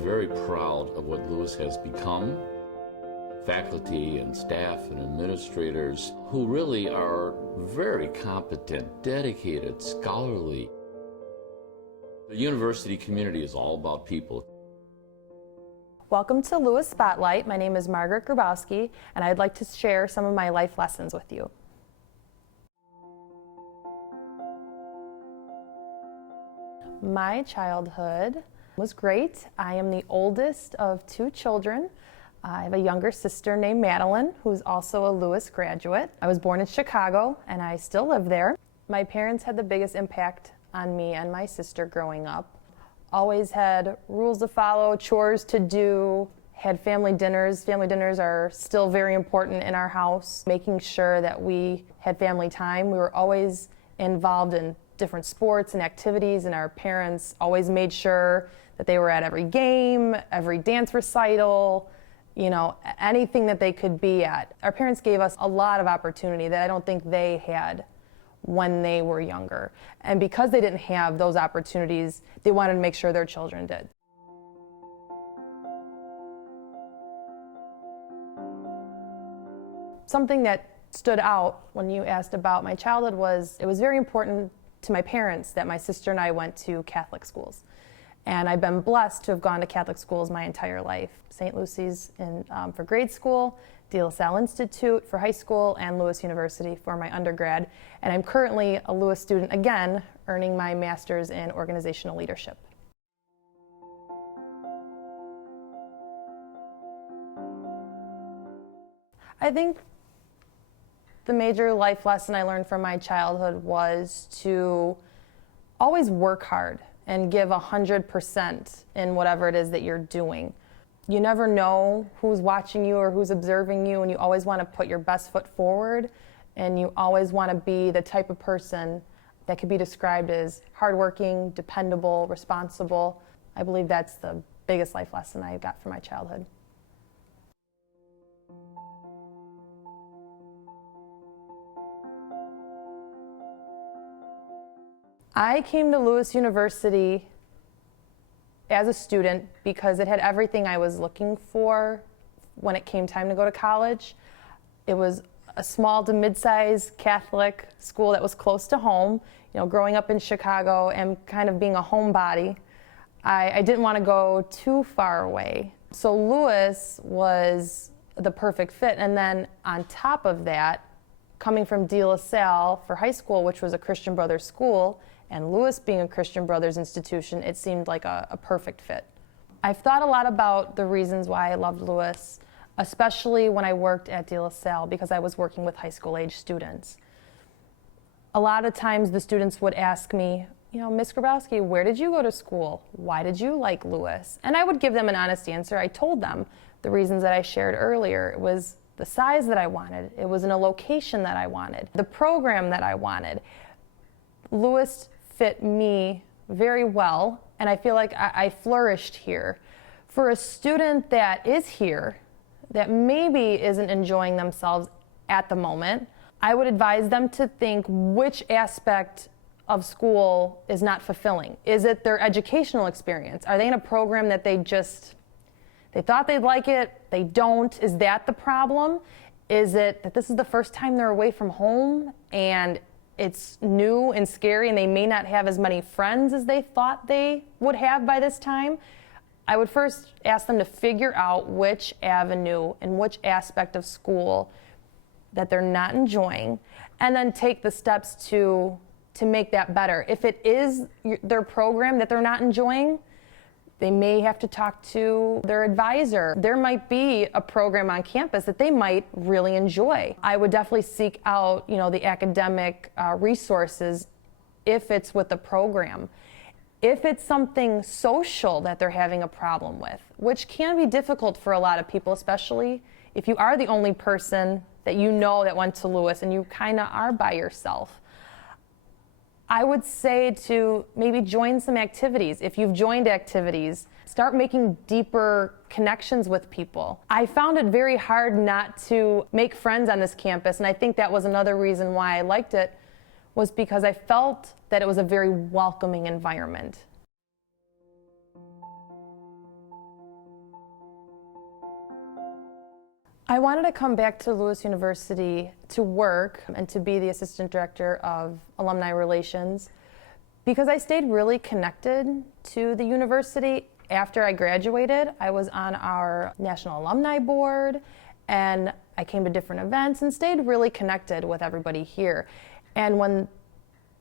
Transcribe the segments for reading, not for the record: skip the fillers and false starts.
very proud of what Lewis has become. Faculty and staff and administrators who really are very competent, dedicated, scholarly. The university community is all about people. Welcome to Lewis Spotlight. My name is Margaret Grabowski, and I'd like to share some of my life lessons with you. My childhood was great. I am the oldest of 2 children. I have a younger sister named Madeline, who's also a Lewis graduate. I was born in Chicago, and I still live there. My parents had the biggest impact on me and my sister growing up. Always had rules to follow, chores to do, had family dinners. Family dinners are still very important in our house, making sure that we had family time. We were always involved in different sports and activities, and our parents always made sure that they were at every game, every dance recital, anything that they could be at. Our parents gave us a lot of opportunity that I don't think they had when they were younger. And because they didn't have those opportunities, they wanted to make sure their children did. Something that stood out when you asked about my childhood was it was very important to my parents that my sister and I went to Catholic schools. And I've been blessed to have gone to Catholic schools my entire life. St. Lucy's for grade school, De La Salle Institute for high school, and Lewis University for my undergrad. And I'm currently a Lewis student again, earning my master's in organizational leadership. I think the major life lesson I learned from my childhood was to always work hard and give 100% in whatever it is that you're doing. You never know who's watching you or who's observing you, and you always want to put your best foot forward, and you always want to be the type of person that could be described as hardworking, dependable, responsible. I believe that's the biggest life lesson I got from my childhood. I came to Lewis University as a student because it had everything I was looking for when it came time to go to college. It was a small to mid-sized Catholic school that was close to home. Growing up in Chicago and kind of being a homebody, I didn't want to go too far away. So Lewis was the perfect fit. And then on top of that, coming from De La Salle for high school, which was a Christian Brothers school, and Lewis being a Christian Brothers institution, it seemed like a perfect fit. I've thought a lot about the reasons why I loved Lewis, especially when I worked at De La Salle, because I was working with high school age students. A lot of times the students would ask me, Miss Grabowski, where did you go to school? Why did you like Lewis? And I would give them an honest answer. I told them the reasons that I shared earlier. It was the size that I wanted. It was in a location that I wanted. The program that I wanted. Lewis fit me very well, and I feel like I flourished here. For a student that is here, that maybe isn't enjoying themselves at the moment, I would advise them to think which aspect of school is not fulfilling. Is it their educational experience? Are they in a program that they thought they'd like it, they don't? Is that the problem? Is it that this is the first time they're away from home and it's new and scary and they may not have as many friends as they thought they would have by this time? I would first ask them to figure out which avenue and which aspect of school that they're not enjoying, and then take the steps to make that better. If it is their program that they're not enjoying, they may have to talk to their advisor. There might be a program on campus that they might really enjoy. I would definitely seek out, the academic resources if it's with the program. If it's something social that they're having a problem with, which can be difficult for a lot of people, especially if you are the only person that that went to Lewis and you kind of are by yourself, I would say to maybe join some activities. If you've joined activities, start making deeper connections with people. I found it very hard not to make friends on this campus, and I think that was another reason why I liked it, was because I felt that it was a very welcoming environment. I wanted to come back to Lewis University to work and to be the assistant director of alumni relations because I stayed really connected to the university after I graduated. I was on our National Alumni Board and I came to different events and stayed really connected with everybody here. And when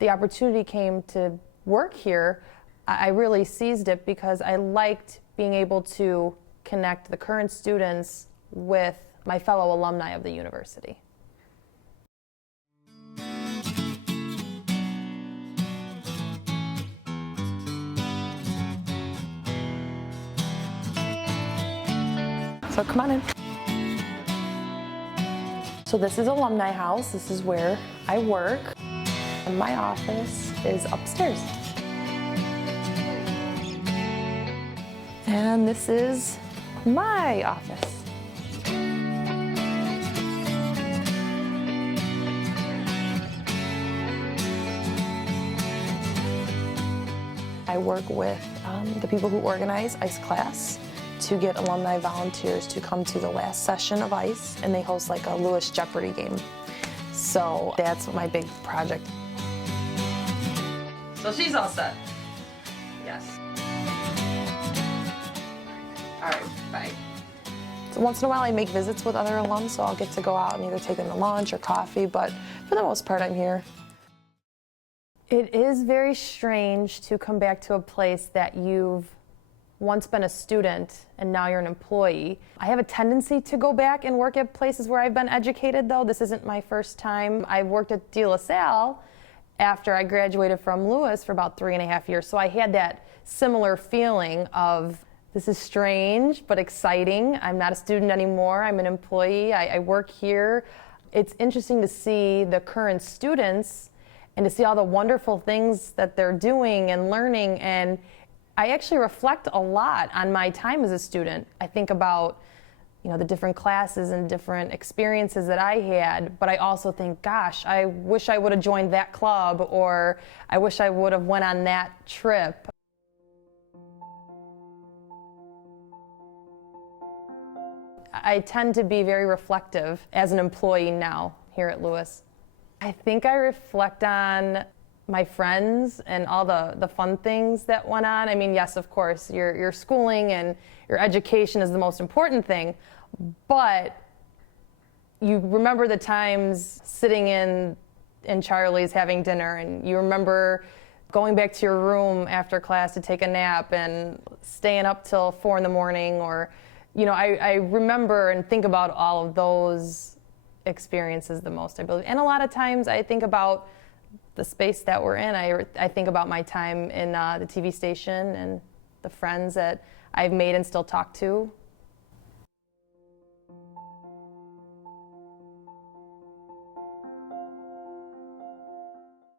the opportunity came to work here, I really seized it because I liked being able to connect the current students with my fellow alumni of the university. So come on in. So this is Alumni House. This is where I work. And my office is upstairs. And this is my office. I work with the people who organize ICE class to get alumni volunteers to come to the last session of ICE, and they host like a Lewis Jeopardy game. So that's my big project. So she's all set. Yes. All right, bye. So once in a while I make visits with other alums, so I'll get to go out and either take them to lunch or coffee, but for the most part I'm here. It is very strange to come back to a place that you've once been a student and now you're an employee. I have a tendency to go back and work at places where I've been educated, though. This isn't my first time. I've worked at De La Salle after I graduated from Lewis for about 3.5 years, so I had that similar feeling of this is strange but exciting. I'm not a student anymore. I'm an employee. I work here. It's interesting to see the current students and to see all the wonderful things that they're doing and learning. And I actually reflect a lot on my time as a student. I think about, the different classes and different experiences that I had, but I also think, gosh, I wish I would have joined that club, or I wish I would have went on that trip. I tend to be very reflective as an employee now here at Lewis. I think I reflect on my friends and all the fun things that went on. I mean, yes, of course, your schooling and your education is the most important thing, but you remember the times sitting in Charlie's having dinner, and you remember going back to your room after class to take a nap and staying up till 4 a.m, or, I remember and think about all of those experiences the most, I believe. And a lot of times I think about the space that we're in. I think about my time in the TV station and the friends that I've made and still talk to.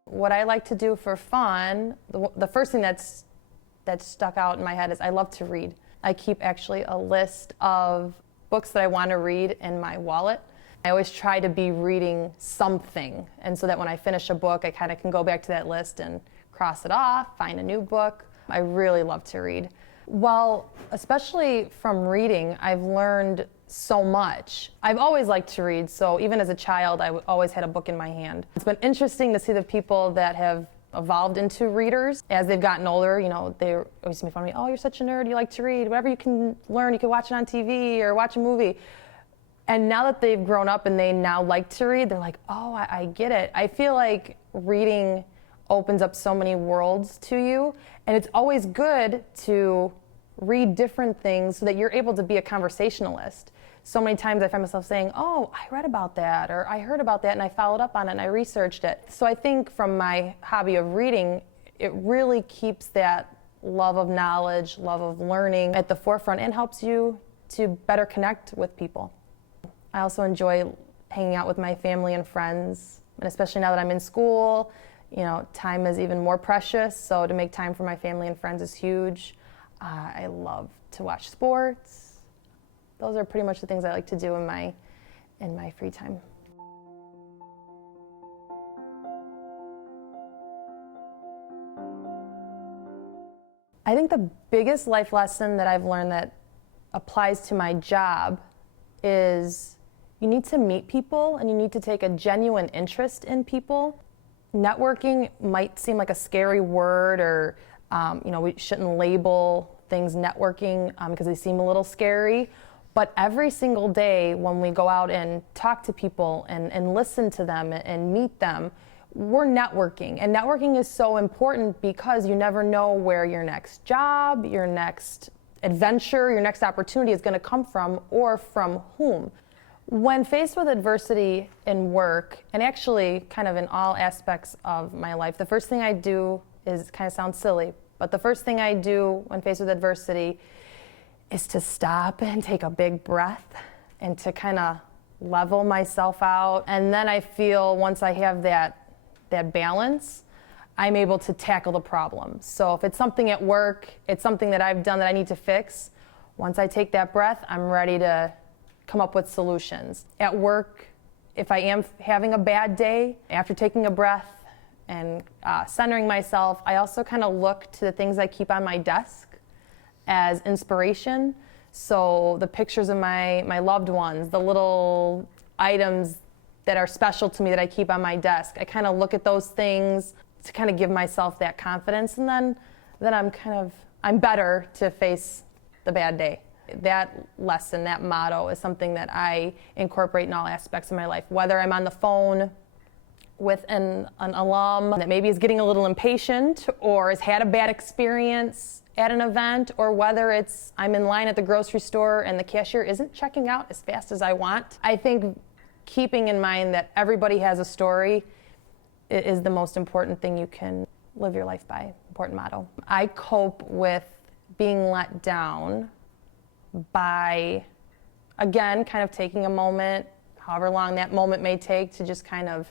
What I like to do for fun, the first thing that stuck out in my head is I love to read. I keep actually a list of books that I want to read in my wallet. I always try to be reading something, and so that when I finish a book, I kind of can go back to that list and cross it off, find a new book. I really love to read. Well, especially from reading, I've learned so much. I've always liked to read, so even as a child, I always had a book in my hand. It's been interesting to see the people that have evolved into readers as they've gotten older. They always make fun of me, oh, you're such a nerd, you like to read. Whatever you can learn, you can watch it on TV or watch a movie. And now that they've grown up and they now like to read, they're like, oh, I get it. I feel like reading opens up so many worlds to you, and it's always good to read different things so that you're able to be a conversationalist. So many times I find myself saying, oh, I read about that, or I heard about that and I followed up on it and I researched it. So I think from my hobby of reading, it really keeps that love of knowledge, love of learning at the forefront and helps you to better connect with people. I also enjoy hanging out with my family and friends, and especially now that I'm in school, time is even more precious, so to make time for my family and friends is huge. I love to watch sports. Those are pretty much the things I like to do in my free time. I think the biggest life lesson that I've learned that applies to my job is You need to meet people and you need to take a genuine interest in people. Networking might seem like a scary word, or we shouldn't label things networking because they seem a little scary. But every single day when we go out and talk to people and listen to them and meet them, we're networking. And networking is so important because you never know where your next job, your next adventure, your next opportunity is going to come from, or from whom. When faced with adversity in work, and actually kind of in all aspects of my life, the first thing I do is, kind of sounds silly, but the first thing I do when faced with adversity is to stop and take a big breath and to kind of level myself out. And then I feel once I have that balance, I'm able to tackle the problem. So if it's something at work, it's something that I've done that I need to fix, once I take that breath, I'm ready to come up with solutions. At work, if I am having a bad day, after taking a breath and centering myself, I also kind of look to the things I keep on my desk as inspiration. So the pictures of my loved ones, the little items that are special to me that I keep on my desk, I kind of look at those things to kind of give myself that confidence, and then I'm better to face the bad day. That lesson, that motto is something that I incorporate in all aspects of my life. Whether I'm on the phone with an alum that maybe is getting a little impatient or has had a bad experience at an event, or whether it's I'm in line at the grocery store and the cashier isn't checking out as fast as I want. I think keeping in mind that everybody has a story is the most important thing you can live your life by, important motto. I cope with being let down by, again, kind of taking a moment, however long that moment may take, to just kind of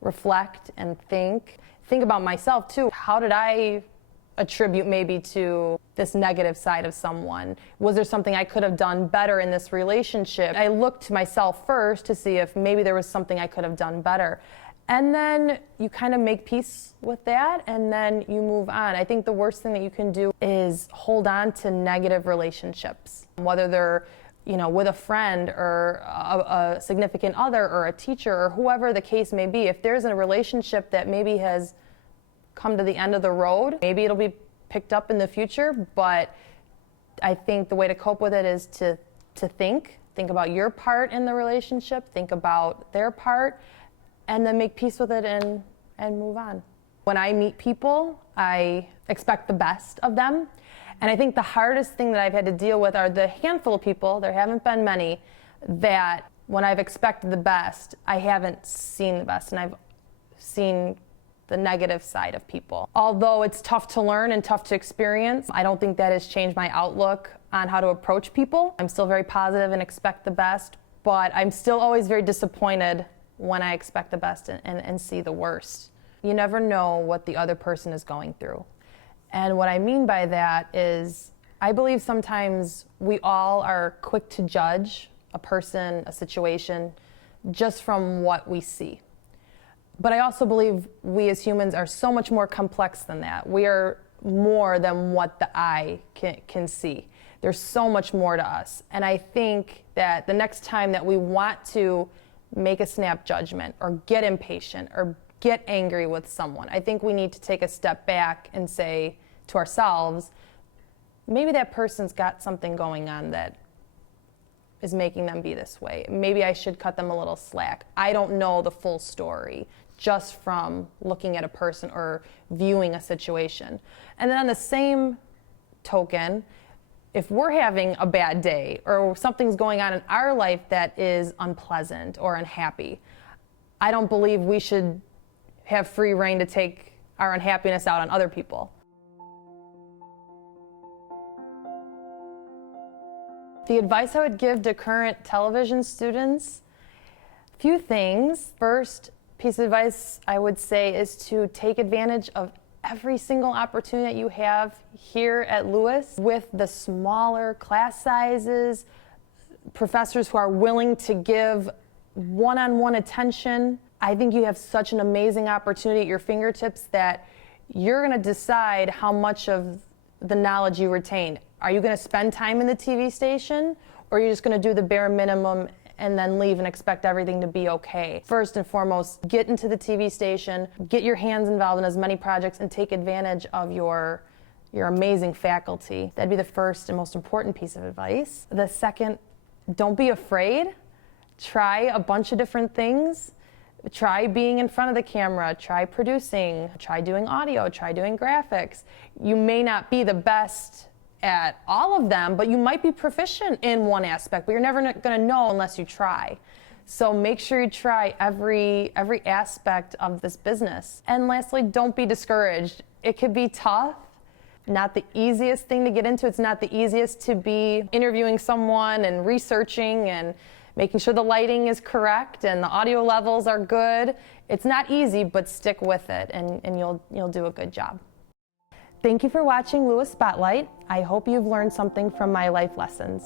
reflect and think about myself too. How did I attribute maybe to this negative side of someone? Was there something I could have done better in this relationship? I looked to myself first to see if maybe there was something I could have done better. And then you kind of make peace with that, and then you move on. I think the worst thing that you can do is hold on to negative relationships, whether they're with a friend or a significant other or a teacher or whoever the case may be. If there's a relationship that maybe has come to the end of the road, maybe it'll be picked up in the future, but I think the way to cope with it is to think about your part in the relationship, think about their part, and then make peace with it and move on. When I meet people, I expect the best of them. And I think the hardest thing that I've had to deal with are the handful of people, there haven't been many, that when I've expected the best, I haven't seen the best, and I've seen the negative side of people. Although it's tough to learn and tough to experience, I don't think that has changed my outlook on how to approach people. I'm still very positive and expect the best, but I'm still always very disappointed when I expect the best and see the worst. You never know what the other person is going through. And what I mean by that is, I believe sometimes we all are quick to judge a person, a situation, just from what we see. But I also believe we as humans are so much more complex than that. We are more than what the eye can see. There's so much more to us. And I think that the next time that we want to make a snap judgment or get impatient or get angry with someone, I think we need to take a step back and say to ourselves, maybe that person's got something going on that is making them be this way. Maybe I should cut them a little slack. I don't know the full story just from looking at a person or viewing a situation. And then on the same token, if we're having a bad day or something's going on in our life that is unpleasant or unhappy, I don't believe we should have free rein to take our unhappiness out on other people. The advice I would give to current television students, a few things. First piece of advice I would say is to take advantage of every single opportunity that you have here at Lewis, with the smaller class sizes, professors who are willing to give one-on-one attention. I think you have such an amazing opportunity at your fingertips that you're going to decide how much of the knowledge you retain. Are you going to spend time in the TV station, or are you just going to do the bare minimum and then leave and expect everything to be okay. First and foremost, get into the TV station, get your hands involved in as many projects, and take advantage of your amazing faculty. That'd be the first and most important piece of advice. The second, don't be afraid. Try a bunch of different things. Try being in front of the camera, try producing, try doing audio, try doing graphics. You may not be the best at all of them, but you might be proficient in one aspect, but you're never going to know unless you try. So make sure you try every aspect of this business. And lastly, don't be discouraged. It could be tough. Not the easiest thing to get into. It's not the easiest to be interviewing someone and researching and making sure the lighting is correct and the audio levels are good. It's not easy, but stick with it and you'll do a good job. Thank you for watching Lewis Spotlight. I hope you've learned something from my life lessons.